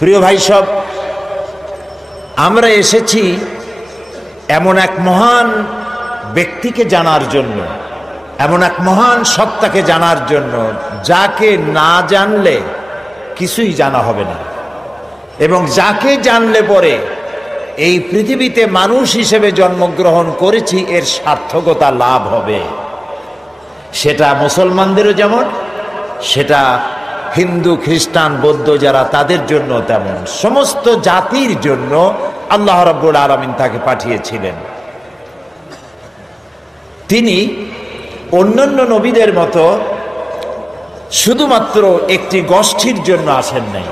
প্রিয় ভাই সব, আমরা এসেছি এমন এক মহান ব্যক্তিকে জানার জন্য, এমন এক মহান সত্তাকে জানার জন্য যাকে না জানলে কিছুই জানা হবে না, এবং যাকে জানলে পরে এই পৃথিবীতে মানুষ হিসেবে জন্মগ্রহণ করেছি এর সার্থকতা লাভ হবে। সেটা মুসলমানদেরও যেমন, সেটা হিন্দু, খ্রিস্টান, বৌদ্ধ যারা তাদের জন্য তেমন, সমস্ত জাতির জন্য আল্লাহ রাব্বুল আলামিন তাকে পাঠিয়েছিলেন। তিনি অন্যান্য নবীদের মতো শুধুমাত্র একটি গোষ্ঠীর জন্য আসেন নাই।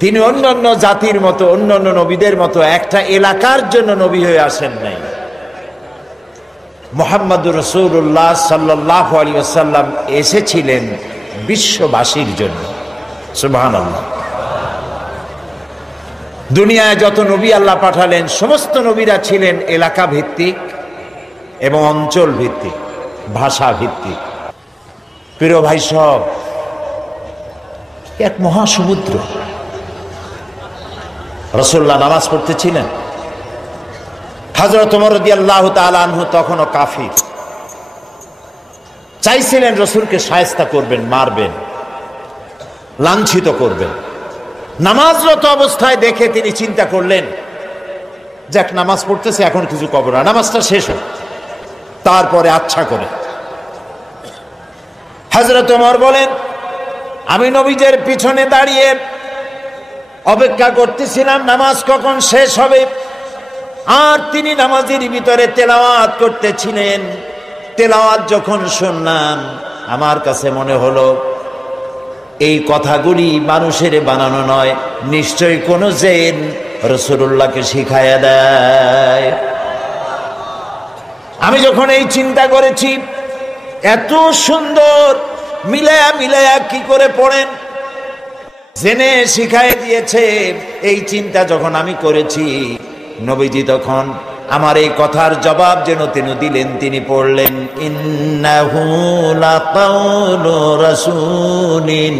তিনি অন্যান্য জাতির মতো, অন্যান্য নবীদের মতো একটা এলাকার জন্য নবী হয়ে আসেন নাই। মুহাম্মদুর রাসূলুল্লাহ সাল্লাল্লাহু আলাইহি ওয়াসাল্লাম এসেছিলেন বিশ্ববাসীর জন্য। সুবহানাল্লাহ। দুনিয়ায় যত নবী আল্লাহ পাঠালেন সমস্ত নবীরা ছিলেন এলাকা ভিত্তিক এবং অঞ্চল ভিত্তিক, ভাষা ভিত্তিক। প্রিয় ভাই সব, এক মহাসমুদ্র। রাসূলুল্লাহ নামাজ পড়তেছিলেন, হযরত ওমর রাদিয়াল্লাহু তাআলা আনহু তখনও কাফির, চাইছিলেন রাসূলকে শায়েস্তা করবেন, মারবেন, লাঞ্ছিত করবেন। নামাজরত অবস্থায় দেখে তিনি চিন্তা করলেন, যাক নামাজ পড়তেছে, এখন কিছু করব না, নামাজটা শেষ হোক, তারপরে আচ্ছা করে। হযরত ওমর বলেন, আমি নবীদের পিছনে দাঁড়িয়ে অপেক্ষা করতেছিলাম নামাজ কখন শেষ হবে, আর তিনি নামাজের ভিতরে তেলাওয়াত করতেছিলেন। তেলাওয়াত যখন শুনলাম, আমার কাছে মনে হলো এই কথাগুলি মানুষের বানানো নয়, নিশ্চয়ই কোন জিন রাসূলুল্লাহকে শিখায়া দেয়। আমি যখন এই চিন্তা করেছি, এত সুন্দর মিলায়া মিলায়া কি করে পড়েন, জেনে শিখায় দিয়েছে, এই চিন্তা যখন আমি করেছি, নবীজি তখন আমার এই কথার জবাব যেন তিনি দিলেন। তিনি পড়লেন, ইন্নাহু লাকাউলু রাসূলিন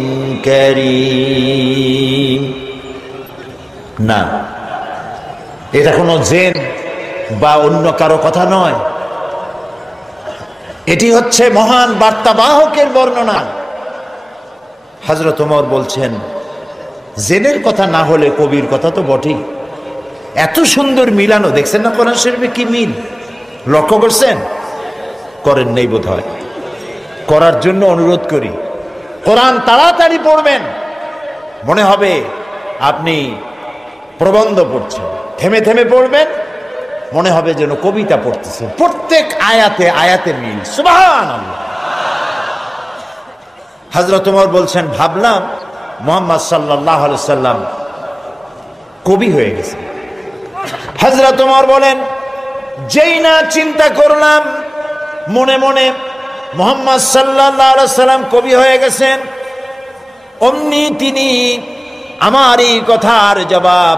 কারীম। না, এটা কোনো জিন বা অন্য কারো কথা নয়, এটি হচ্ছে মহান বার্তাবাহকের বর্ণনা। হযরত ওমর বলছেন, জিনের কথা না হলে কবির কথা তো বটেই। এত সুন্দর মিলানো, দেখছেন না কোরআন শরীফে কি মিল, লক্ষ্য করছেন? করেন নেই বোধ হয়, করার জন্য অনুরোধ করি। কোরআন তাড়াতাড়ি পড়বেন, মনে হবে আপনি প্রবন্ধ পড়ছেন। থেমে থেমে পড়বেন, মনে হবে যেন কবিতা পড়তেছেন। প্রত্যেক আয়াতে আয়াতে মিল। সুবহানাল্লাহ। হযরত ওমর বলছেন, ভাবলাম মুহাম্মদ সাল্লাল্লাহু আলাইহি সাল্লাম কবি হয়ে গেছে। হযরত ওমর বলেন, যেই না চিন্তা করলাম মনে মনে মুহাম্মদ সাল্লাল্লাহু আলাইহি সাল্লাম কবি হয়ে গেছেন, অমনি তিনি আমার এই কথার জবাব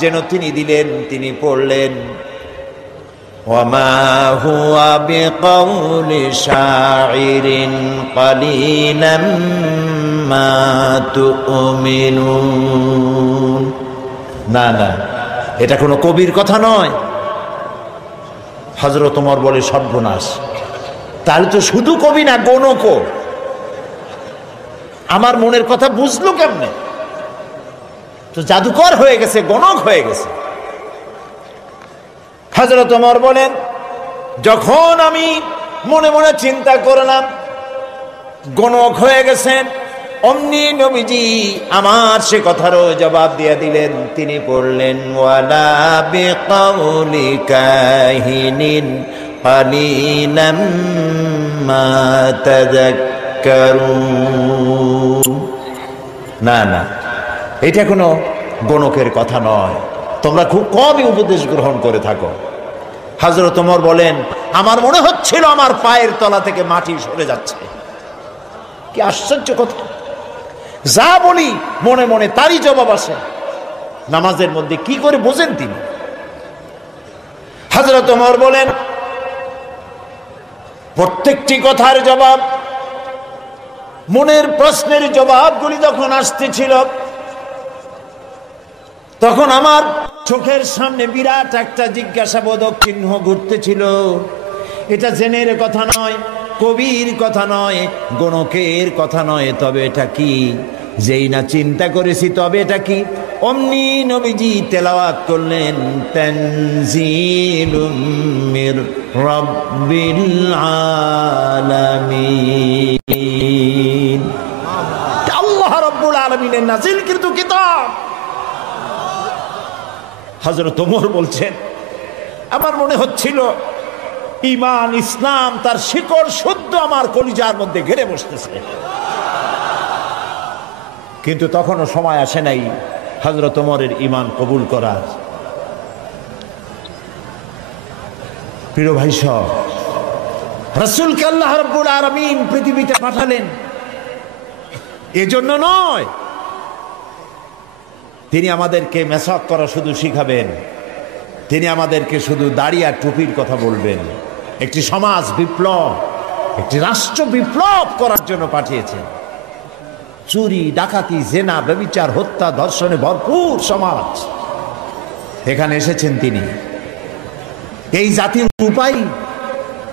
যেন তিনি দিলেন। তিনি পড়লেন, ওয়ামা হুয়া বিকাউলি শাইরিন কালিলাম মা তুমিনুন। না না, এটা কোনো কবির কথা নয়। হযরত ওমর বলে, সর্বনাশ, তাহলে তো শুধু কবি না, গণক। আমার মনের কথা বুঝলো কেমনে? তো জাদুকর হয়ে গেছে, গণক হয়ে গেছে। হযরত ওমর বলেন, যখন আমি মনে মনে চিন্তা করলাম গণক হয়ে গেছেন, অমনি নবীজি আমার সে কথারও জবাব দিয়ে দিলেন। তিনি পড়লেন, ওয়ালা বিকাউলি কাহিনিন কালিলাম মা তাযাক্কারুন। না না, এটা কোনো গণকের কথা নয়, তোমরা খুব কমই উপদেশ গ্রহণ করে থাকো। হযরত ওমর বলেন, আমার মনে হচ্ছিল আমার পায়ের তলা থেকে মাটি সরে যাচ্ছে। কি আশ্চর্য কথা! যা বলি মনে মনে তারই জবাব আসে। নামাজের মধ্যে কি করে বোঝেন তিনি? হযরত ওমর বলেন, প্রত্যেকটি কথার জবাব, মনের প্রশ্নের জবাবগুলি যখন আসতেছিল, তখন আমার চোখের সামনে বিরাট একটা জিজ্ঞাসাবোধক চিহ্ন ঘুরতেছিল। এটা জেনের কথা নয়, কবির কথা নয়, গণকের কথা নয়, তবে এটা কি? যেই না চিন্তা করেছি তবে এটা কি, অমনি নবীজি তেলাওয়াত করলেন তানজিলুম মির রাব্বিল আলামিন। আল্লাহ রাব্বুল আলামিনের নাযিলকৃত কিতাব। হযরত ওমর বলছেন, আমার মনে হচ্ছিল ঈমান ইসলাম তার শিকড় শুদ্ধ আমার কলিজার মধ্যে ঘেরে বসতেছে। কিন্তু তখনও সময় আসে নাই হযরত ওমরের ঈমান কবুল করার। প্রিয় ভাই সব, রাসূলকে আল্লাহ রাব্বুল আলামিন পৃথিবীতে পাঠালেন এজন্য নয় তিনি আমাদেরকে মেসাক করা শুধু শিখাবেন, তিনি আমাদেরকে শুধু দাড়ি আর টুপির কথা বলবেন। একটি সমাজ বিপ্লব, একটি রাষ্ট্র বিপ্লব করার জন্য পাঠিয়েছেন। চুরি, ডাকাতি, জেনা, ব্যভিচার, হত্যা, ধর্ষণে ভরপুর সমাজ, এখানে এসেছেন তিনি। এই জাতির উপায়,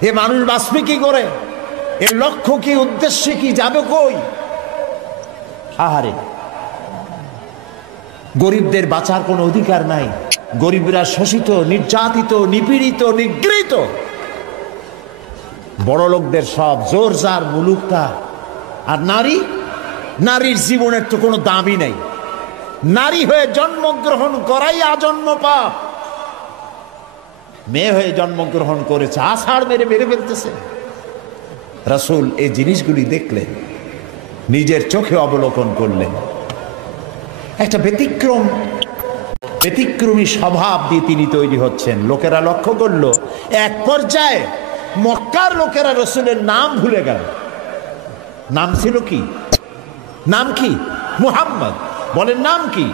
এ মানুষ বাঁচবে কি করে, এর লক্ষ্য কি, উদ্দেশ্য কি, যাবে কই? আহারে, গরিবদের বাঁচার কোনো অধিকার নাই। গরিবরা শোষিত, নির্যাতিত, নিপীড়িত, নিগৃহীত। বড় লোকদের সব জোর জার, মুলুক তার। আর নারী, নারীর জীবনের তো কোনো দামই নাই। নারী হয়ে জন্মগ্রহণ করাই আজন্ম পাপ। মেয়ে হয়ে জন্মগ্রহণ করেছে, আষাঢ় মেরে মেরে ফেলতেছে। রাসূল এই জিনিসগুলি দেখলেন, নিজের চোখে অবলোকন করলেন। একটা ব্যতিক্রমী স্বভাব দিয়ে তিনি তৈরি হচ্ছেন। লোকেরা লক্ষ্য করল, এক পর্যায়ে মক্কার লোকেরা রাসূলের নাম ভুলে গেল। নাম ছিল কি? নাম কি? মুহাম্মদ। বলেন নাম কি?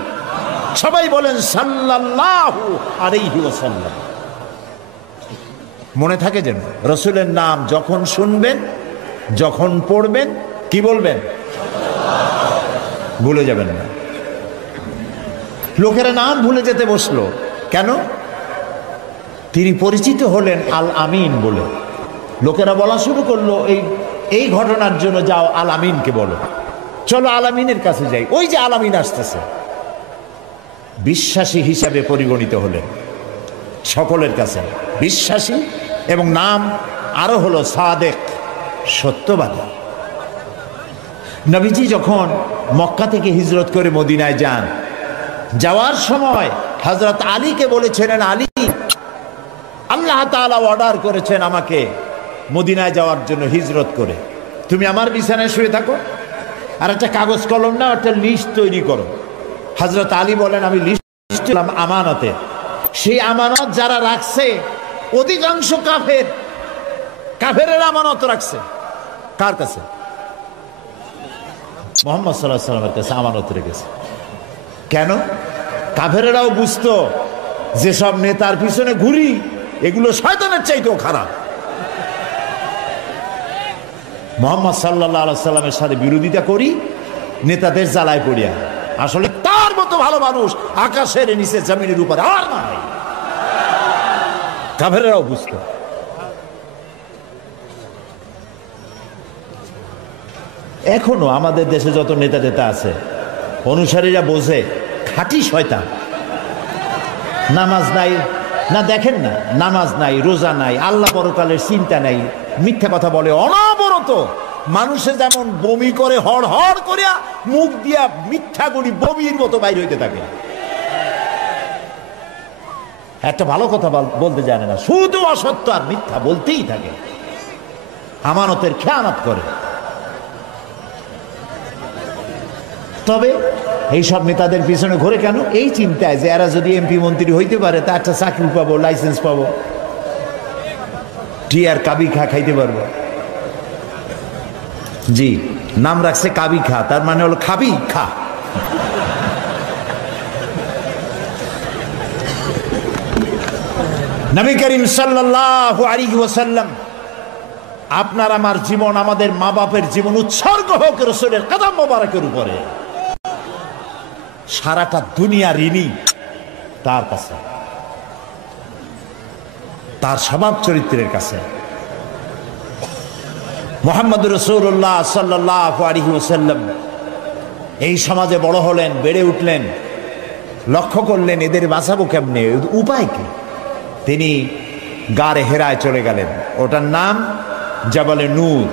সবাই বলেন সাল্লাল্লাহু আলাইহি ওয়াসাল্লাম। মনে থাকে যেন রাসূলের নাম যখন শুনবেন, যখন পড়বেন, কি বলবেন? ভুলে যাবেন না। লোকেরা নাম ভুলে যেতে বসলো কেন? তিনি পরিচিত হলেন আল আমিন বলে। লোকেরা বলা শুরু করলো, এই ঘটনার জন্য যাও আল আমিনকে বলো, চলো আল আমিনের কাছে যাই। ওই যে আল আমিন আসতেছে। বিশ্বাসী হিসাবে পরিগণিত হলেন সকলের কাছে, বিশ্বাসী, এবং নাম আরো হলো সাদেক, সত্যবাদী। নবীজি যখন মক্কা থেকে হিজরত করে মদিনায় যান, যাওয়ার সময় হযরত আলীকে বলেছিলেন, আলী, আল্লাহ তাআলা অর্ডার করেছেন আমাকে মদিনায় যাওয়ার জন্য হিজরত করে, তুমি আমার বিছানায় শুয়ে থাকো, আর একটা কাগজ কলম নাও, একটা লিস্ট তৈরি করো। হযরত আলী বলেন, আমি লিস্ট দিলাম আমানতে। সেই আমানত যারা রাখছে অধিকাংশ কাফেরের আমানত রাখছে। কার কাছে? মুহাম্মদ সাল্লাল্লাহু আলাইহি ওয়াসাল্লামের কাছে আমানত রেখেছে। কেন? কাফেরেরাও বুঝতো যেসব নেতার পিছনে ঘুরি এগুলো শয়তানের চাইতেও খারাপ। মুহাম্মদ সাল্লাল্লাহু আলাইহি ওয়াসাল্লামের সাথে বিরোধিতা করি নেতাদের জ্বালায় পড়িয়া। আসলে তার মতো ভালো মানুষ আকাশের নিচে জমিনের উপরে আর নাই। কাফেরেরাও বুঝতো। এখনো আমাদের দেশে যত নেতা আছে, অনুসারীরা বোঝে খাঁটি শয়তান। নামাজ নাই, না দেখেন না, নামাজ নাই, রোজা নাই, আল্লাহ পরকালের চিন্তা নাই, মিথ্যা কথা বলে অনবরত। মানুষে যেমন বমি করে হড় হড় করিয়া মুখ দিয়া মিথ্যাগুলি বমির মতো বাইর হইতে থাকে। একটা ভালো কথা বলতে জানে না, শুধু অসত্য আর মিথ্যা বলতেই থাকে, আমানতের খেয়ানত করে। তবে এইসব নেতাদের পিছনে ঘুরে কেন? এই চিন্তায় যে এরা যদি এমপি মন্ত্রী হইতে পারে তা একটা চাকরি পাবো, লাইসেন্স পাবো, টিয়ার কাবি খাইতে পারবো। জি, নাম রাখছে কাবি খা, তার মানে হলো খাবি খা। নবী করিম সাল্লাল্লাহু আলাইহি ওয়াসাল্লাম, আপনার আমার জীবন, আমাদের মা বাপের জীবন উৎসর্গ হোক রাসূলের কদম মোবারকের উপরে। সারাটা দুনিয়া ঋণী তার কাছে, তার স্বভাব চরিত্রের কাছে। মুহাম্মদ রাসূলুল্লাহ সাল্লাল্লাহু আলাইহি ওয়াসাল্লাম এই সমাজে বড় হলেন, বেড়ে উঠলেন, লক্ষ্য করলেন এদের বাঁচাবো কেমনে, উপায় কি? তিনি গারে হেরায় চলে গেলেন। ওটার নাম জাবালে নূর।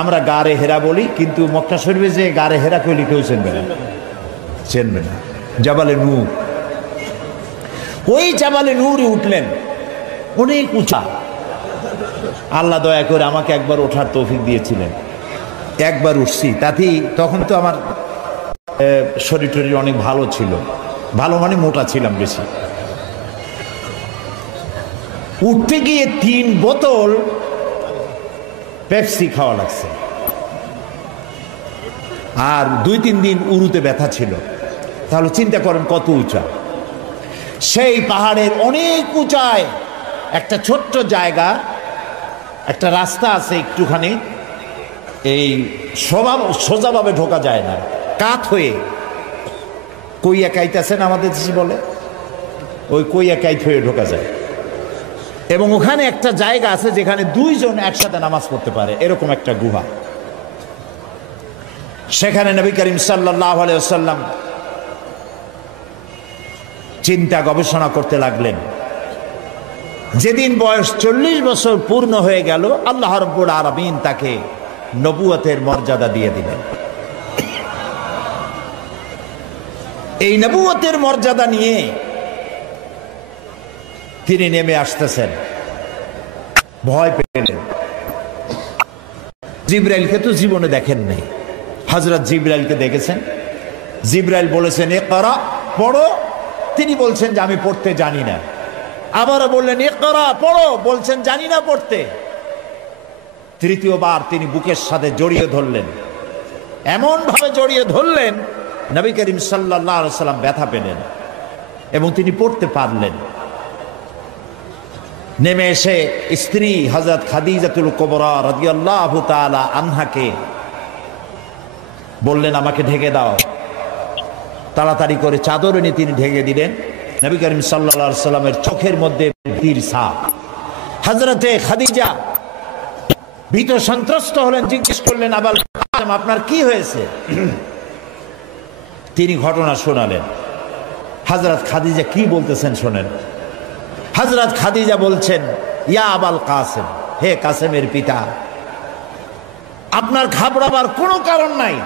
আমরা গারে হেরা বলি, কিন্তু মক্কা শরীফে যে গারে হেরা কইলি কেউ চিনবে না, চিনবে না। জাবালে নূর, ওই জাবালে নূরে উঠলেন, অনেক উঁচা। আল্লাহ দয়া করে আমাকে একবার ওঠার তৌফিক দিয়েছিলেন, একবার উঠছি। তাতেই তখন তো আমার শরীর টরীর অনেক ভালো ছিল, ভালো মানে মোটা ছিলাম বেশি। উঠতে গিয়ে 3 বোতল পেপসি খাওয়া লাগছে, আর 2-3 দিন উরুতে ব্যথা ছিল। তাহলে চিন্তা করেন কত উঁচা। সেই পাহাড়ের অনেক উঁচায় একটা ছোট্ট জায়গা, একটা রাস্তা আছে একটুখানি, এই সোজাভাবে ঢোকা যায় না, কাত হয়ে কইয়া কাইতেছেন আমাদের দেশে বলে, ওই কইয়া কাইত হয়ে ঢোকা যায়। এবং ওখানে একটা জায়গা আছে যেখানে 2 জন একসাথে নামাজ পড়তে পারে, এরকম একটা গুহা। সেখানে নবী করিম সাল্লাল্লাহু আলাইহি ওয়াসাল্লাম চিন্তা গবেষণা করতে লাগলেন। যেদিন বয়স 40 বছর পূর্ণ হয়ে গেল, আল্লাহ রাব্বুল আলামিন তাকে নবুয়তের মর্যাদা দিয়ে দিলেন। এই নবুয়তের মর্যাদা নিয়ে তিনি নেমে আসতেছেন, ভয় পেলেন। জিবরাইলকে তো জীবনে দেখেন নাই, হযরত জিবরাইলকে দেখেছেন। জিবরাইল বলেছেন ইকরা, পড়ো। তিনি বলছেন যে আমি পড়তে জানি না। আবারও বললেন ইকরা, পড়ো, বলছেন জানি না পড়তে। তৃতীয়বার তিনি বুকের সাথে জড়িয়ে ধরলেন, এমন ভাবে জড়িয়ে ধরলেন নবী করিম সাল্লাল্লাহু আলাইহি ওয়াসাল্লাম ব্যথা পেলেন এবং তিনি পড়তে পারলেন। নেমে এসে স্ত্রী হযরত খাদিজাতুল কুবরা রাদিয়াল্লাহু তাআলা আনহাকে বললেন আমাকে ঢেকে দাও। তাড়াতাড়ি করে চাদর এনে তিনি ঢেকে দিলেন। নবী করিম সাল্লাল্লাহু আলাইহি ওয়াসাল্লামের চোখের মধ্যে ভীতির ছাপ। হযরতে খাদিজা ভীত সন্ত্রস্ত হলেন, জিজ্ঞেস করলেন আবাল কাসেম আপনার কি হয়েছে? তিনি ঘটনা শোনালেন। হযরত খাদিজা কি বলতেছেন শোনেন। হযরত খাদিজা বলছেন ইয়া আবাল কাসেম, হে কাসেমের পিতা, আপনার ঘাবড়াবার কোনো কারণ নাই।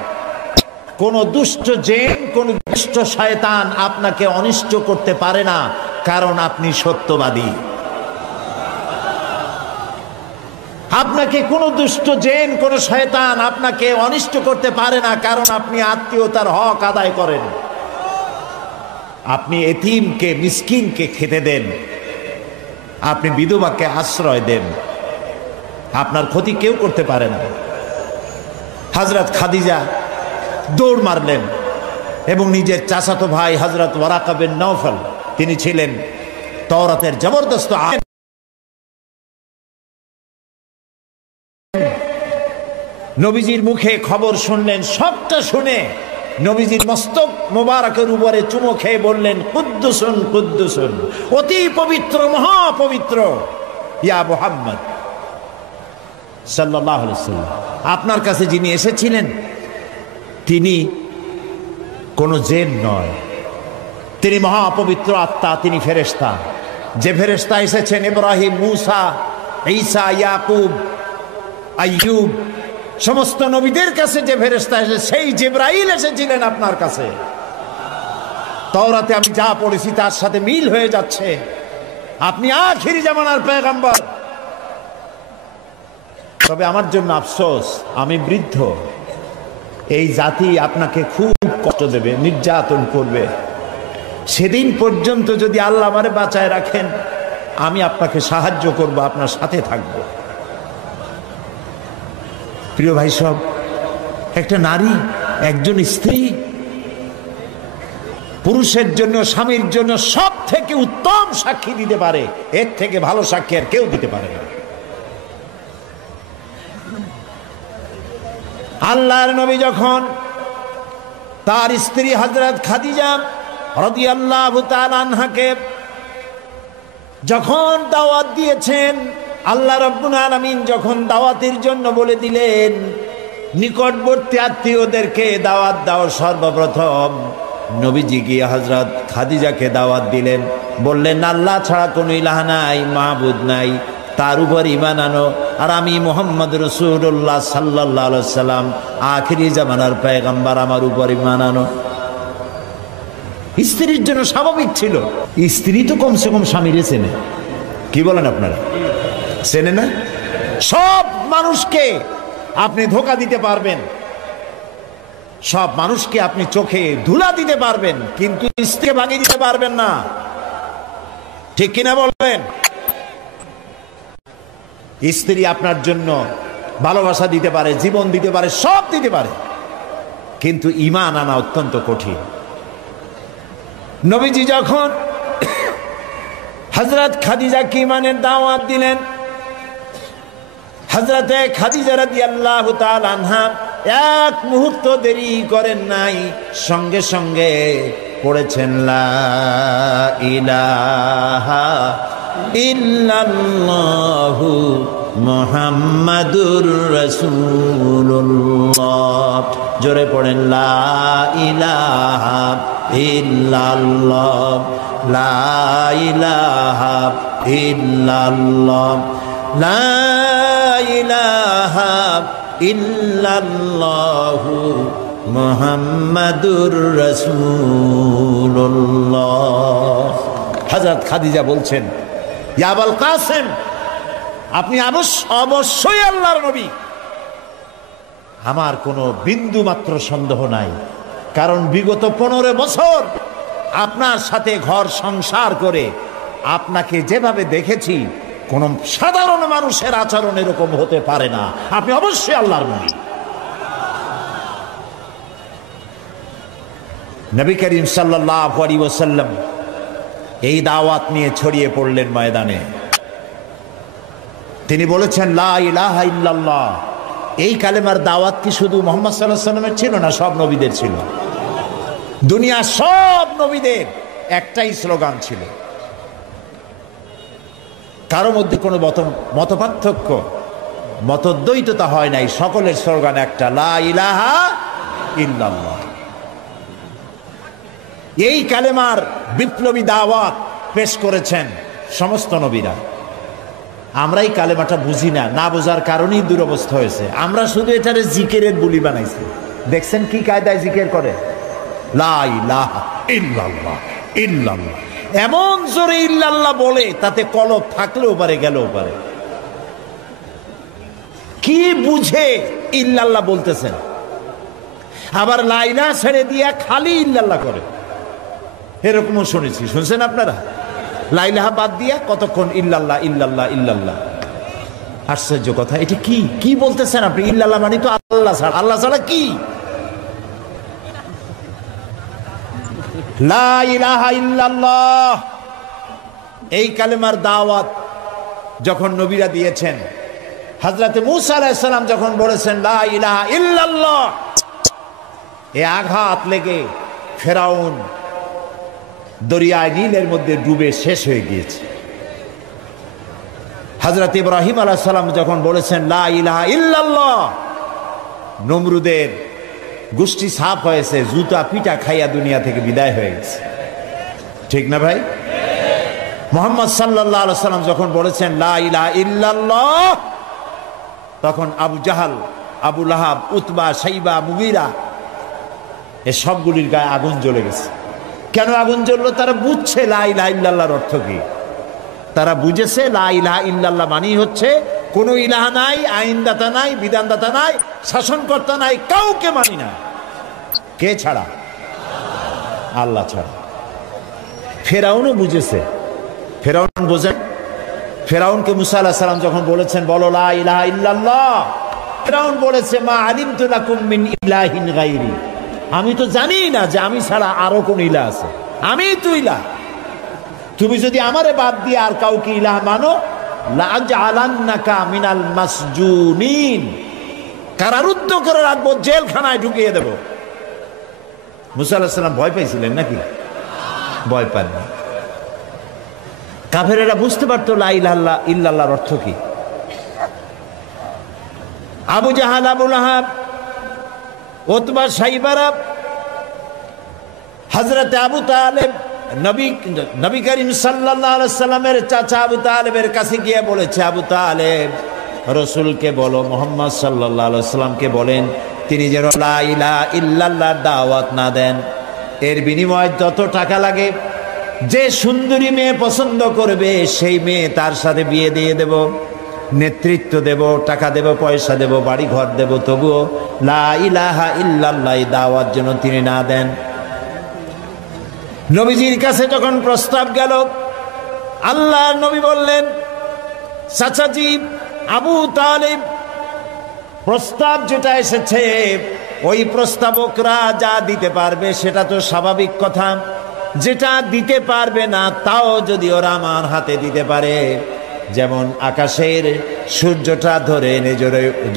কোন দুষ্ট জিন, কোন দুষ্ট শয়তান আপনাকে অনিষ্ট করতে পারে না, কারণ আপনি সত্যবাদী। আপনাকে কোন দুষ্ট জিন, কোন শয়তান আপনাকে অনিষ্ট করতে পারে না, কারণ আপনি আত্মীয়তার হক আদায় করেন। আপনি এতিমকে, মিসকিনকে খেতে দেন, আপনি বিধবাকে আশ্রয় দেন, আপনার ক্ষতি কেউ করতে পারে না। হযরত খাদিজা দৌড় মারলেন এবং নিজের চাচাতো ভাই হযরত ওয়ারাকা বিন নওফল, তিনি ছিলেন তাওরাতের জবরদস্ত আলেম, নবীজির মুখে খবর শুনলেন। সবটা শুনে নবীজির মস্তক মোবারকের উপরে চুমো খেয়ে বললেন কুদ্দুসুন কুদ্দুসুন, অতি পবিত্র, মহাপবিত্র ইয়া মুহাম্মদ সাল্লাল্লাহু আলাইহি ওয়াসাল্লাম। আপনার কাছে যিনি এসেছিলেন তিনি কোনো জিন নয়, তিনি মহাপবিত্র আত্মা, তিনি ফেরেশতা। যে ফেরেশতা এসেছেন ইব্রাহিম, মূসা, ঈসা, ইয়াকুব, আইয়ুব, সমস্ত নবীদের কাছে যে ফেরেশতা এসে, সেই জিবরাইল এসেছিলেন আপনার কাছে। তাওরাতে আমি যা পড়েছি তার সাথে মিল হয়ে যাচ্ছে। আপনি আখিরি জামানার পয়গম্বর। তবে আমার জন্য আফসোস, আমি বৃদ্ধ, এই জাতি আপনাকে খুব কষ্ট দেবে, নির্যাতন করবে। সেদিন পর্যন্ত যদি আল্লাহ আমারে বাঁচায় রাখেন, আমি আপনাকে সাহায্য করব, আপনার সাথে থাকব। প্রিয় ভাই সব, একটা নারী, একজন স্ত্রী পুরুষের জন্য, স্বামীর জন্য সব থেকে উত্তম সাক্ষী দিতে পারে। এর থেকে ভালো সাক্ষী আর কেউ দিতে পারে না। আল্লাহর নবী যখন তার স্ত্রী হযরত খাদিজা রাদিয়াল্লাহু তাআলা আনহাকে যখন দাওয়াত দিয়েছেন, আল্লাহ রাব্বুল আলামিন যখন দাওয়াতের জন্য বলে দিলেন নিকটবর্তী আত্মীয়দেরকে দাওয়াত দাও, সর্বপ্রথম নবীজি গিয়ে হযরত খাদিজাকে দাওয়াত দিলেন, বললেন আল্লাহ ছাড়া কোনো ইলাহ নাই, মাবুদ নাই, তার উপর ঈমান আনো, আর আমি মুহাম্মদ রাসূলুল্লাহ সাল্লাল্লাহু আলাইহি সাল্লাম আখিরি জামানার পয়গম্বর, আমার উপর ঈমান আনো। স্ত্রীর জন্য স্বাভাবিক ছিল, স্ত্রী তো কমসে কম স্বামীরে চেনে, কি বলেন আপনারা, চেনে না? সব মানুষকে আপনি ধোঁকা দিতে পারবেন, সব মানুষকে আপনি চোখে ধুলা দিতে পারবেন, কিন্তু স্ত্রীকে ভাঙিয়ে দিতে পারবেন না, ঠিক কিনা বলবেন? স্ত্রী আপনার জন্য ভালোবাসা দিতে পারে, জীবন দিতে পারে, সব দিতে পারে, কিন্তু ঈমান আনা অত্যন্ত কঠিন। নবীজি যখন হযরত খাদিজাকে ঈমানের দাওয়াত দিলেন, হযরতে খাদিজা রাদিয়াল্লাহু তাআলা আনহা এক মুহূর্ত দেরি করেন নাই, সঙ্গে সঙ্গে পড়েছেন লা ইলাহা ইল্লাল্লাহু মুহাম্মাদুর রাসূলুল্লাহ। জোরে পড়েন লা ইলাহা ইল্লাল্লাহ, লা ইলাহা ইল্লাল্লাহ, লা ইলাহা ইল্লাল্লাহু মুহাম্মাদুর রাসূলুল্লাহ। হযরত খাদিজা বলছেন, ইয়া আবুল কাসেম, আপনি অবশ্যই আল্লাহর নবী। আমার কোনো বিন্দু মাত্র সন্দেহ নাই, কারণ বিগত 15 বছর আপনার সাথে ঘর সংসার করে আপনাকে যেভাবে দেখেছি, কোন সাধারণ মানুষের আচরণ এরকম হতে পারে না, আপনি অবশ্যই আল্লাহর নবী। নবী করিম সাল্লাল্লাহু আলাইহি ওয়াসাল্লাম এই দাওয়াত নিয়ে ছড়িয়ে পড়লেন ময়দানে। তিনি বলেছেন লা ইলাহা ইল্লাল্লাহ। এই কালেমার দাওয়াত কি শুধু মুহাম্মদ সাল্লাল্লাহু আলাইহি ওয়াসাল্লামের ছিল না, সব নবীদের ছিল। দুনিয়ার সব নবীদের একটাই স্লোগান ছিল, কারো মধ্যে কোনো মতপার্থক্য, মতদ্বৈততা হয় নাই, সকলের স্লোগান একটা, লা ইলাহা ইল্লাল্লাহ। এই কালেমার বিপ্লবী দাওয়াত পেশ করেছেন সমস্ত নবীরা। আমরা এই কালেমাটা বুঝি না, না বোঝার কারণেই দুরবস্থা হয়েছে। আমরা শুধু এটারে জিকিরের বুলি বানাইছি। দেখছেন কি কায়দায় জিকির করে, লা ইলাহা ইল্লাল্লাহ ইল্লাল্লাহ, এমন জোরে ইল্লাল্লাহ বলে তাতে কলব থাকলেও পারে, গেলেও পারে। কি বুঝে ইল্লাল্লাহ বলতেছেন? আবার লা ইলাহা ছেড়ে দিয়া খালি ইল্লাল্লাহ করে, এরকমও শুনেছি, শুনছেন আপনারা? লা ইলাহা বাদ দিয়া কতক্ষণ ইল্লাল্লাহ ইল্লাল্লাহ ইল্লাল্লাহ। আশ্চর্য কথা, এটা কি কি বলতেছেন আপনি? ইল্লাল্লাহ মানে তো আল্লাহ ছাড়া, আল্লাহ ছাড়া কি? লা ইলাহা ইল্লাল্লাহ, এই কালেমার দাওয়াত যখন নবীরা দিয়েছেন, হযরত মূসা আলাইহিস সালাম যখন বলেছেন লা ইলাহা ইল্লাল্লাহ, এ আঘাত লেগে ফেরাউন দরিয়ায় নীলের মধ্যে ডুবে শেষ হয়ে গিয়েছে। হযরত ইব্রাহিম আলাইহিস সালাম যখন বলেছেন লা ইলাহা ইল্লাল্লাহ, নমরুদের গোষ্ঠী সাফ হয়েছে, জুতা পিটা খাইয়া দুনিয়া থেকে বিদায় হয়ে গেছে, ঠিক না ভাই? মুহাম্মদ সাল্লাল্লাহু আলাইহি সাল্লাম যখন বলেছেন লা ইলাহা ইল্লাল্লাহ, তখন আবু জাহাল, আবু লাহাব, উতবা, শাইবা, মুগীরা, এ সবগুলির গায়ে আগুন জ্বলে গেছে। কেন আগুন জ্বললো? তারা বুঝছে লা ইলাহা ইল্লাল্লাহর অর্থ কি। তারা বুঝেছে লা ইলাহা ইল্লাল্লাহ মানেই হচ্ছে কোনো ইলাহা নাই, আইনদাতা নাই, বিধানদাতা নাই, শাসনকর্তা নাই, কাউকে মানি না। কে ছাড়া? আল্লাহ ছাড়া। ফেরাউনও বুঝেছে। ফেরাউন বোঝেন, ফেরাউনকে মুসা আলাইহিস সালাম যখন বলেছেন বলো লা ইলাহা ইল্লাল্লাহ, ফেরাউন বলেছে মা আলিমতু লাকুম মিন ইলাহিন গায়রি, আমি তো জানি না যে আমি ছাড়া আরো কোন ইলাহ আছে, আমি তো ইলাহ। তুমি যদি আমারে বাদ দিয়ে আর কাউকে ইলাহ মানো, লাআজআলান্নাকা মিনাল মাসজুনিন, কারারুদ্ধ করে রাখবো, জেলখানায় ঢুকিয়ে দেব। মুসা আলাইহিস সালাম ভয় পাইছিলেন নাকি? ভয় পাননি। কাফেরেরা বুঝতে পারতো লা ইলাহা ইল্লাল্লাহর অর্থ কি। আবু জাহাল, আবু লাহাব, উতবা, শাইবারা, হযরত আবু তালেব নবী করিম সাল্লাল্লাহু আলাইহি সাল্লামের চাচা আবু তালেবের কাছে গিয়ে বলেছে, আবু তালেব রাসূলকে বলো, মুহাম্মদ সাল্লাল্লাহু আলাইহি সাল্লামকে বলেন তিনি যেন লা ইলাহা ইল্লাল্লাহর দাওয়াত না দেন। এর বিনিময়ে যত টাকা লাগে, যে সুন্দরী মেয়ে পছন্দ করবে সেই মেয়ে তার সাথে বিয়ে দিয়ে দেব, নেতৃত্ব দেব, টাকা দেব, পয়সা দেব, বাড়ি ঘর দেব, তবুও লা ইলাহা ইল্লাল্লাহ দাওয়াত যেন তিনি না দেন। নবীজির কাছে যখন প্রস্তাব গেল, আল্লাহ নবী বললেন, চাচাজি আবু তালেব, প্রস্তাব যেটা এসেছে ওই প্রস্তাবকরা যা দিতে পারবে সেটা তো স্বাভাবিক কথা, যেটা দিতে পারবে না তাও যদি ওরা আমার হাতে দিতে পারে, যেমন আকাশের সূর্যটা ধরে এনে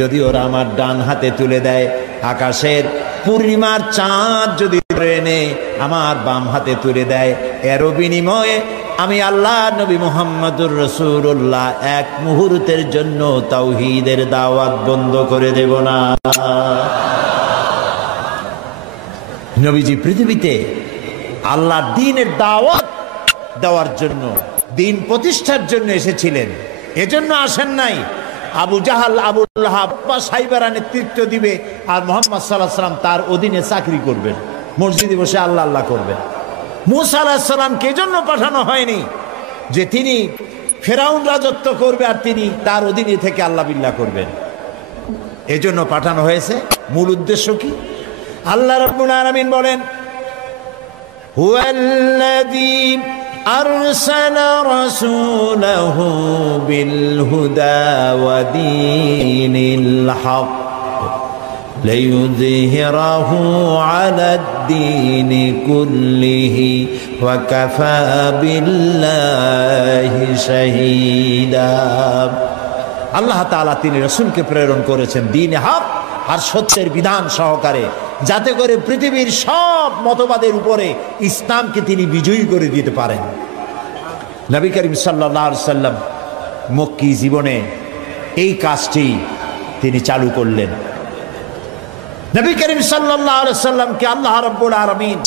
যদি ওরা আমার ডান হাতে তুলে দেয়, আকাশের পূর্ণিমার চাঁদ যদি ধরে এনে আমার বাম হাতে তুলে দেয়, এরও বিনিময়ে আমি আল্লাহ নবী মুহাম্মদুর রাসূলুল্লাহ এক মুহূর্তের জন্য তাওহীদের দাওয়াত বন্ধ করে দেব না। নবীজি পৃথিবীতে আল্লাহর দ্বীনের দাওয়াত দেওয়ার জন্য, দ্বীন প্রতিষ্ঠার জন্য এসেছিলেন। এজন্য আসেন নাই আবু জাহাল, আবু লাহাব বা সাইবারা নেতৃত্ব দিবে আর মুহাম্মদ সাল্লাল্লাহু আলাইহি সাল্লাম তার অধীনে চাকরি করবেন, মসজিদে বসে আল্লাহ আল্লাহ করবেন। মূসা আলাইহিস সালামকে এজন্য পাঠানো হয়নি যে তিনি ফেরাউন রাজত্ব করবে আর তিনি তার অধীনে থেকে আল্লাহ বিল্লাহ করবেন। এজন্য পাঠানো হয়েছে। মূল উদ্দেশ্য কি? আল্লাহ রাব্বুল আলামিন বলেন, হুয়াল্লাযী আরসালা রাসূলাহু বিল হুদা ওয়া দীনিল হক লিইয়ুযহিরাহু আলাদ-দীনি কুল্লিহি ওয়া কাফা বিল্লাহি শাহীদা। আল্লাহ তাআলা তিনি রাসূলকে প্রেরণ করেছেন দ্বীনে হক আর সত্যের বিধান সহকারে, যাতে করে পৃথিবীর সব মতবাদের উপরে ইসলামকে তিনি বিজয়ী করে দিতে পারেন। নবী করিম সাল্লাল্লাহু আলাইহি সাল্লাম মক্কি জীবনে এই কাজটি তিনি চালু করলেন। নবী করিম সাল্লাল্লাহু আলাইহি সাল্লামকে আল্লাহ রাব্বুল আলামিন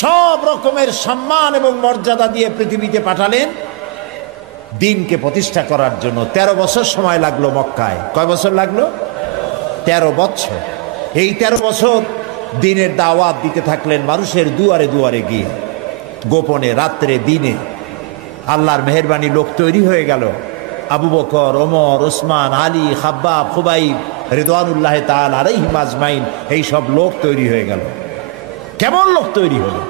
সব রকমের সম্মান এবং মর্যাদা দিয়ে পৃথিবীতে পাঠালেন দ্বীনকে প্রতিষ্ঠা করার জন্য। 13 বছর সময় লাগলো মক্কায়। কয় বছর লাগলো? 13 বছর। এই 13 বছর দ্বীনের দাওয়াত দিতে থাকলেন মানুষের দুয়ারে দুয়ারে গিয়ে, গোপনে, রাত্রে, দিনে। আল্লাহর মেহেরবানি লোক তৈরি হয়ে গেল। আবু বকর, ওমর, ওসমান, আলী, খাব্বাব, খুবাইব রিদওয়ানুল্লাহ তাআলা আলাইহিম আজমাইন, এই সব লোক তৈরি হয়ে গেল। কেমন লোক তৈরি হলো?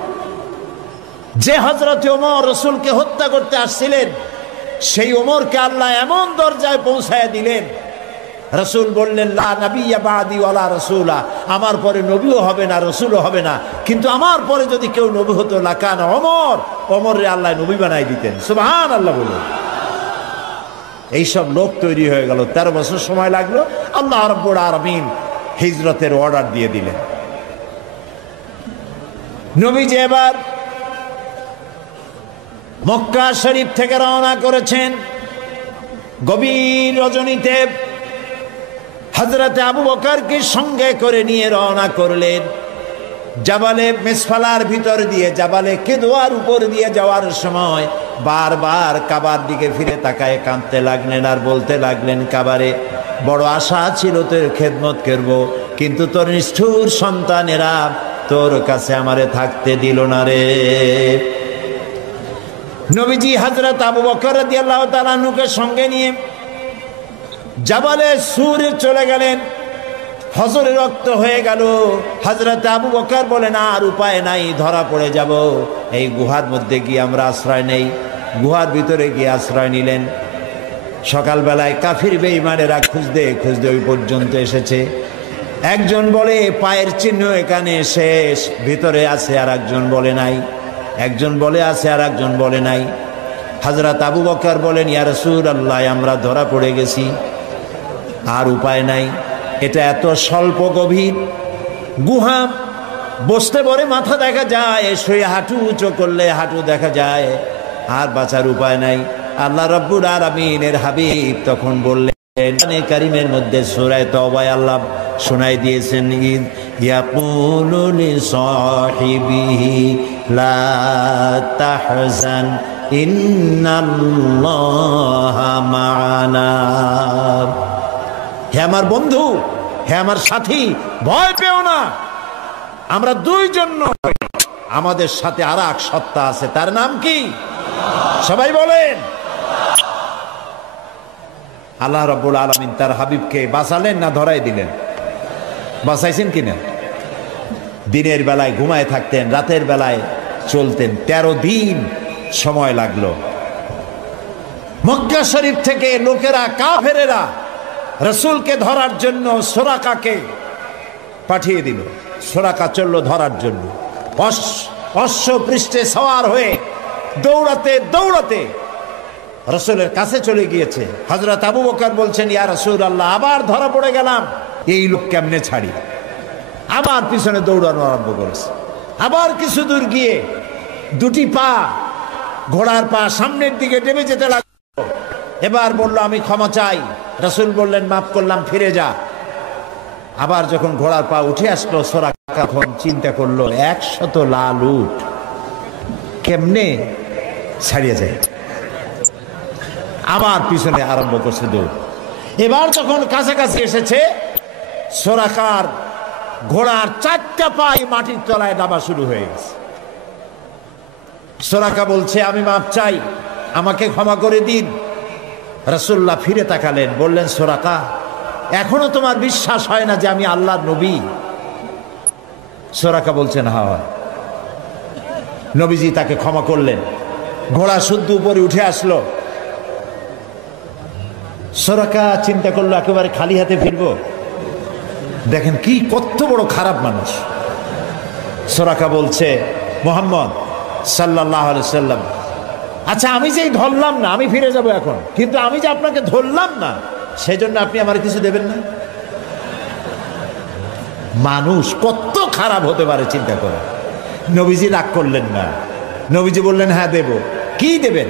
যে হযরত ওমর রাসূলকে হত্যা করতে আসছিলেন, সেই ওমরকে আল্লাহ এমন দরজায় পৌঁছায় দিলেন, রাসূল বললেন, লা নাবিয়্যা বা'দি ওয়ালা রাসূলা, আমার পরে নবীও হবে না, রাসূলও হবে না, কিন্তু আমার পরে যদি কেউ নবী হতো লাকানা ওমর, ওমরে আল্লাহ নবী বানাই দিতেন। সুবহানাল্লাহ বলুন। এইসব লোক তৈরি হয়ে গেল। 13 বছর সময় লাগলো। আল্লাহ রাব্বুল আলামিন হিজরতের অর্ডার দিয়ে দিলেন। নবীজি এবার মক্কা শরীফ থেকে রওনা করেছেন। গভীর রজনীতে হযরত আবু বকরকে সঙ্গে করে নিয়ে রওনা করলেন। জাবালে মিসফালার ভিতর দিয়ে, জাবালে কিদওয়ার উপর দিয়ে যাওয়ার সময় বারবার কাবার দিকে ফিরে তাকায় কাঁদতে লাগলেন আর বলতে লাগলেন, কাবারে বড় আশা ছিল তোর খেদমত করব, কিন্তু তোর নিষ্ঠুর সন্তানেরা তোর কাছে আমারে থাকতে দিল না রে। নবীজি হযরত আবু বকর রাদিয়াল্লাহু তাআলা আনহুকে সঙ্গে নিয়ে জাবালে সুরে চলে গেলেন। হজরে রক্ত হয়ে গেল। হযরত আবু বকর বলেন, আর উপায় নাই, ধরা পড়ে যাব। এই গুহার মধ্যে গিয়ে আমরা আশ্রয় নেই। গুহার ভিতরে গিয়ে আশ্রয় নিলেন। সকালবেলায় কাফির বেঈমানেরা খুঁজতে খুঁজতে ওই পর্যন্ত এসেছে। একজন বলে পায়ের চিহ্ন এখানে শেষ, ভিতরে আছে, আর একজন বলে নাই। একজন বলে আছে, আর একজন বলে নাই। হযরত আবু বকর বলেন, ইয়া রাসূলুল্লাহ, আমরা ধরা পড়ে গেছি, আর উপায় নাই। এটা এত স্বল্প গভীর গুহা, বসতে পরে মাথা দেখা যায়, শুয়ে হাঁটু উঁচু করলে হাঁটু দেখা যায়, আর বাঁচার উপায় নাই। আল্লাহ রাব্বুল আলামিনের হাবিব তখন বললেন, কোরআনে কারীমের মধ্যে সূরা তাওবায় আল্লাহ শোনাই দিয়েছেন, ইদ ইয়াকুলু লিসাহিবিহি লা তাহজান ইন্নাল্লাহা মা'ানা। হে আমার বন্ধু, হে আমার সাথী, ভয় পেও না, আমরা দুইজন নই, আমাদের সাথে আর এক সত্তা আছে, তার নাম কি? সবাই বলেন। আল্লাহ রাব্বুল আলামিন তার হাবিবকে বাঁচালেন না ধরাই দিলেন? বাঁচাইছেন কিনা? দিনের বেলায় ঘুমায় থাকতেন, রাতের বেলায় চলতেন, 13 দিন সময় লাগলো। মক্কা শরীফ থেকে লোকেরা, কাফেরেরা রাসূলকে ধরার জন্য সুরাকাকে পাঠিয়ে দিল। সুরাকা চলল ধরার জন্য, অশ্ব পৃষ্ঠে সওয়ার হয়ে দৌড়াতে দৌড়াতে রাসূলের কাছে চলে গিয়েছে। হযরত আবু বকর বলছেন, ইয়া রাসূলুল্লাহ, আবার ধরা পড়ে গেলাম, এই লোক কেমনে ছাড়ি? আবার পিছনে দৌড়ানো আরম্ভ করেছে। আবার কিছু দূর গিয়ে দুটি পা, ঘোড়ার পা সামনের দিকে টেনে যেতে লাগলো। এবার বলল, আমি ক্ষমা চাই। রাসূল বললেন, মাফ করলাম, ফিরে যা। আবার যখন ঘোড়ার পা উঠে আসলো, সুরাকা তখন চিন্তা করলো, 100 লাল উট কেমনে ছাড়িয়ে যায়। আবার পিছনে আরম্ভ করছে দৌড়। এবার যখন কাছাকাছি এসেছে, সুরাকার ঘোড়ার 4টা পাই মাটির তলায় দাবা শুরু হয়ে গেছে। সুরাকা বলছে, আমি মাপ চাই, আমাকে ক্ষমা করে দিন। রাসূলুল্লাহ ফিরে তাকালেন, বললেন, সুরাকা, এখনো তোমার বিশ্বাস হয় না যে আমি আল্লাহর নবী? সুরাকা বলছেন, হ্যাঁ। নবীজি তাকে ক্ষমা করলেন। ঘোড়া শুদ্ধ উপরে উঠে আসলো। সুরাকা চিন্তা করলো, একেবারে খালি হাতে ফিরবো? দেখেন কি কত বড় খারাপ মানুষ। সুরাকা বলছে, মুহাম্মদ সাল্লাল্লাহু আলাইহি সাল্লাম, আচ্ছা আমি যেই ধরলাম না, আমি ফিরে যাব এখন, কিন্তু আমি যে আপনাকে ধরলাম না, সেজন্য আপনি আমার কিছু দেবেন না? মানুষ কত খারাপ হতে পারে চিন্তা করে। নবীজি রাগ করলেন না। নবীজি বললেন, হ্যাঁ দেব। কি দেবেন?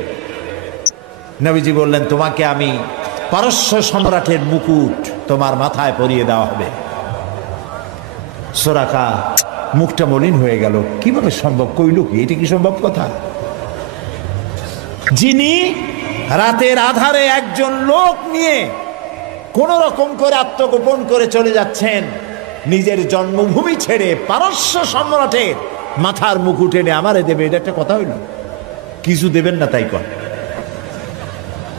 নবীজি বললেন, তোমাকে আমি পারস্য সম্রাটের মুকুট তোমার মাথায় পরিয়ে দেওয়া হবে। সুরাকা মুখটা মলিন হয়ে গেল। কিভাবে সম্ভব? কইল কি? এটা কি সম্ভব কথা? যিনি রাতের আধারে একজন লোক নিয়ে কোন রকম করে আত্মগোপন করে চলে যাচ্ছেন, নিজের জন্মভূমি ছেড়ে পারস্য সম্রাটের মাথার মুকুট এনে আমারে দেবে, এটা একটা কথা হইল? কিছু দেবেন না তাই কর।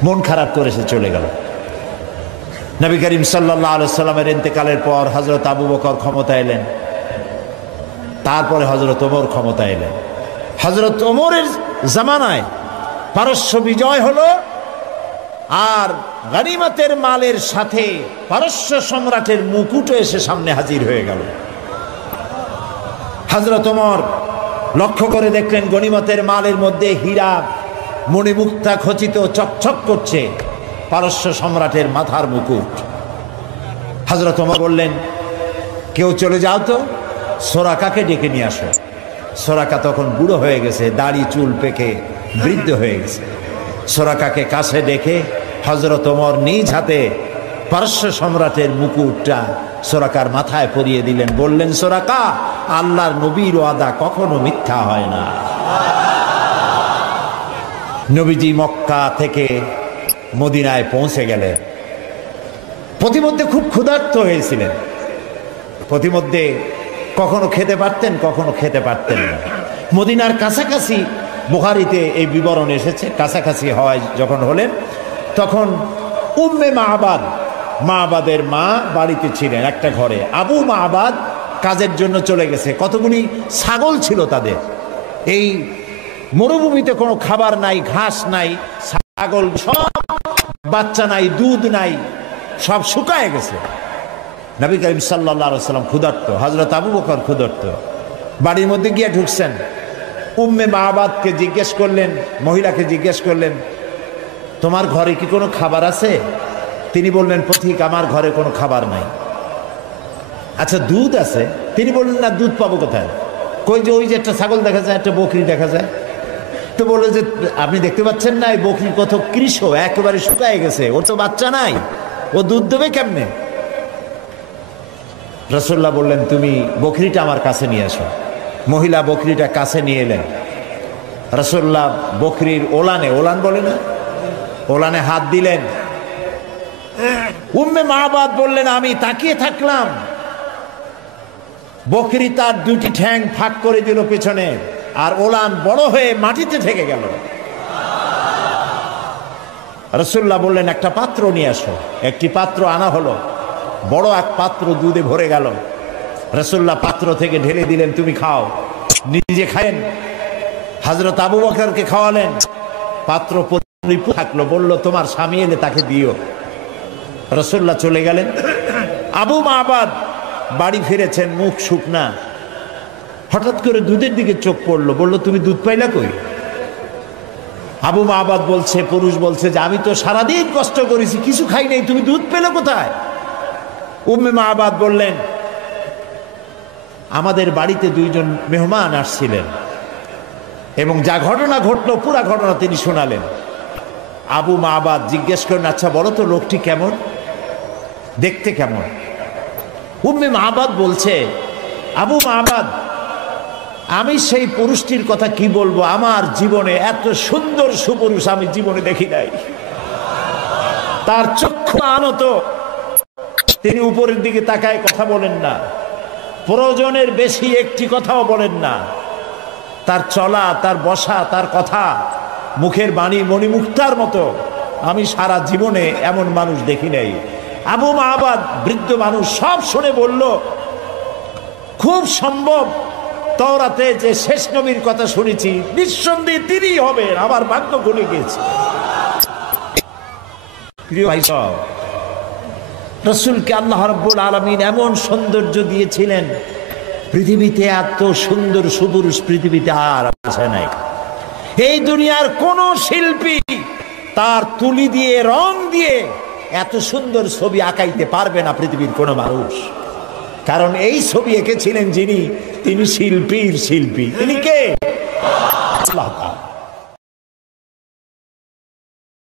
মন খারাপ করে সে চলে গেল। নবী করিম সাল্লাল্লাহু আলাইহি সাল্লামের ইন্তেকালের পর হযরত আবু বকর ক্ষমতা এলেন, তারপরে হযরত ওমর ক্ষমতা এলেন। হযরত ওমরের জামানায় পারস্য বিজয় হলো, আর গনিমতের মালের সাথে পারস্য সম্রাটের মুকুটও এসে সামনে হাজির হয়ে গেল। হযরত ওমর লক্ষ্য করে দেখলেন গনিমতের মালের মধ্যে হীরা মণিমুক্তা খচিত চকচক করছে, পারস্য সম্রাটের মাথার মুকুট। হযরত ওমর বললেন, কেউ চলে যাও তো, সুরাকাকে ডেকে নিয়ে আসো। সুরাকা তখন বুড়ো হয়ে গেছে, দাড়ি চুল পেকে বৃদ্ধ হয়ে গেছে। সুরাকাকে কাছে ডেকে হযরত ওমর নিজ হাতে পারস্য সম্রাটের মুকুটটা সুরাকার মাথায় পরিয়ে দিলেন। বললেন, সুরাকা, আল্লাহর নবীর ওয়াদা কখনো মিথ্যা হয় না। নবীজি মক্কা থেকে মদিনায় পৌঁছে গেলেন। প্রতিমধ্যে খুব ক্ষুধার্ত হয়েছিলেন। প্রতিমধ্যে কখনো খেতে পারতেন, কখনো খেতে পারতেন না। মদিনার কাছাকাছি, বুখারীতে এই বিবরণ এসেছে, কাছাকাছি হওয়ায় যখন হলেন, তখন উম্মে মা'বাদ, মা'বাদের মা বাড়িতে ছিলেন একটা ঘরে। আবু মা'বাদ কাজের জন্য চলে গেছে। কতগুলি ছাগল ছিল তাদের। এই মরুভূমিতে কোনো খাবার নাই, ঘাস নাই, ছাগল সব, বাচ্চা নাই, দুধ নাই, সব শুকায় গেছে। নবী করিম সাল্লাল্লাহু আলাইহি ওয়াসাল্লাম ক্ষুধার্ত, হযরত আবু বকর ক্ষুধার্ত। বাড়ির মধ্যে গিয়ে ঢুকছেন, উম্মে মা'বাদকে জিজ্ঞেস করলেন, মহিলাকে জিজ্ঞেস করলেন, তোমার ঘরে কি কোনো খাবার আছে? তিনি বললেন, পথিক, আমার ঘরে কোনো খাবার নাই। আচ্ছা দুধ আছে? তিনি বললেন, না, দুধ পাবো কোথায়? কই যে ওই যে একটা ছাগল দেখা যায়, একটা বকরি দেখা যায়। তো বললো যে আপনি দেখতে পাচ্ছেন না এই বকরি কত কৃষ, একেবারে শুকায় গেছে, ওর তো বাচ্চা নাই, ও দুধ দেবে কেমনে? রাসূলুল্লাহ বললেন তুমি বকরিটা আমার কাছে নিয়ে আসো। মহিলা বকরিটা কাছে নিয়ে এলেন। রাসূলুল্লাহ বকরির ওলান বলে না, ওলানে হাত দিলেন। উম্মে মাবাদ বললেন আমি তাকিয়ে থাকলাম, বকরি তার দুটি ঠ্যাং ফাঁক করে দিল পেছনে, আর ওলান বড় হয়ে মাটিতে থেকে গেল। রাসূলুল্লাহ বললেন একটা পাত্র নিয়ে আসো। একটি পাত্র আনা হলো, বড় এক পাত্র দুধে ভরে গেল। রাসূলুল্লাহ পাত্র থেকে ঢেলে দিলেন তুমি খাও, নিজে খায়েন। হযরত আবু বকরকে খাওয়ালেন, পাত্র পরিপূর্ণ থাকলো। বলল তোমার স্বামী এলে তাকে দিও। রাসূলুল্লাহ চলে গেলেন। আবু মাবাদ বাড়ি ফিরেছেন, মুখ শুকনা। হঠাৎ করে দুধের দিকে চোখ পড়লো, বলল তুমি দুধ পাইলা কই? আবু মাবাদ বলছে, পুরুষ বলছে যে আমি তো সারাদিন কষ্ট করেছি, কিছু খাই নাই, তুমি দুধ পেলে কোথায়? উম্মে মাবাদ বললেন আমাদের বাড়িতে দুইজন মেহমান আসছিলেন এবং যা ঘটনা ঘটলো পুরা ঘটনা তিনি শোনালেন। আবু মাবাদ জিজ্ঞেস করেন আচ্ছা বলো তো লোকটি কেমন, দেখতে কেমন? উম্মে মাবাদ বলছে আবু মাবাদ আমি সেই পুরুষটির কথা কি বলবো, আমার জীবনে এত সুন্দর সুপুরুষ আমি জীবনে দেখি নাই। তার চক্ষু আনত, তিনি উপরের দিকে তাকায় কথা বলেন না, প্রয়োজনের বেশি একটি কথাও বলেন না। তার চলা, তার বসা, তার কথা, মুখের বাণী মণিমুক্তার মতো আমি সারা জীবনে এমন মানুষ দেখি নাই। আবু মাবাদ বৃদ্ধ মানুষ সব শুনে বলল খুব সম্ভব তাওরাতে যে শেষ নবীর কথা শুনেছি নিঃসন্দেহে তিনিই হবেন, আমার ভাগ্য খুলে গেছে। প্রিয় ভাই সব, রাসূলকে আল্লাহ রাব্বুল আলামিন এমন সৌন্দর্য দিয়েছিলেন, পৃথিবীতে এত সুন্দর সুপুরুষ পৃথিবীতে আর আছে নাই। এই দুনিয়ার কোন শিল্পী তার তুলি দিয়ে রং দিয়ে এত সুন্দর ছবি আঁকাইতে পারবে না পৃথিবীর কোন মানুষ। কারণ এই ছবি এঁকেছিলেন যিনি, তিনি শিল্পীর শিল্পী। তিনি কে? আল্লাহ।